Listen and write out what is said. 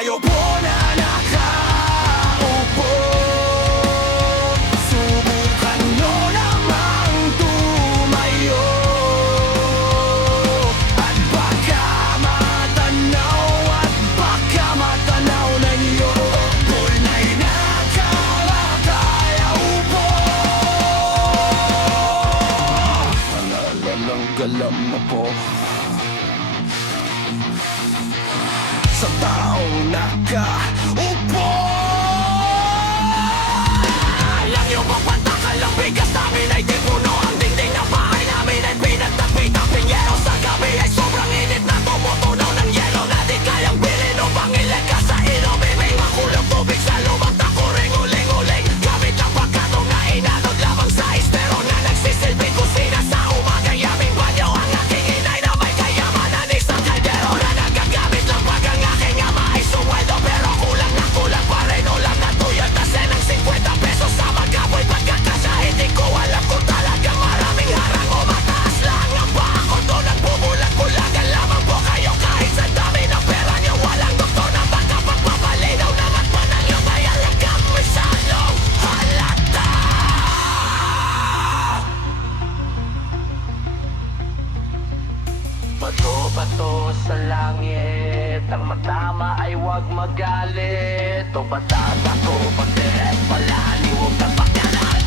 Kayo po na nakaupo, subukan nyo namang tumayo, at baka matanaw, at baka matanaw na inyo. Pulnay na kalakayaw po. Alalalang galam na po sa taong nakaupo. Alam nyo bang pantakal ang bigas namin ay di puno? Ang dingding ng bahay namin ay pinagtagpi-tagping yero. Sa gabi ay sobrang init na tumutunaw ng yelo na di kayang bilhin upang ilagay sa ilong. May makulong tubig sa lumang takuring uling-uling, gamit ang pagkatong na inanod lamang sa estero na nagsisilbing kusina sa umagang yaming banyo. Ang aking inay na may kayamanan, isang kaldero na nagagamit lang pag ang aking ama ay sumweldo. Pero kulang na kulang pa rin ulam na tuyot na senang 50 pesos sa magaboy pagkakasya. Hindi ko alam kung talagang maraming harang o mataas lang ang paa ko doon at bumulag-bulagan lamang po kayo. Kahit sa dami ng pera nyo, walang doktor na baka pagpapalinaw ng at manang yung may alagam may salong halata. Bato-bato sa langit, ang matama ay huwag magalit. O batas ako pag-direct pala, huwag na pagkalaan.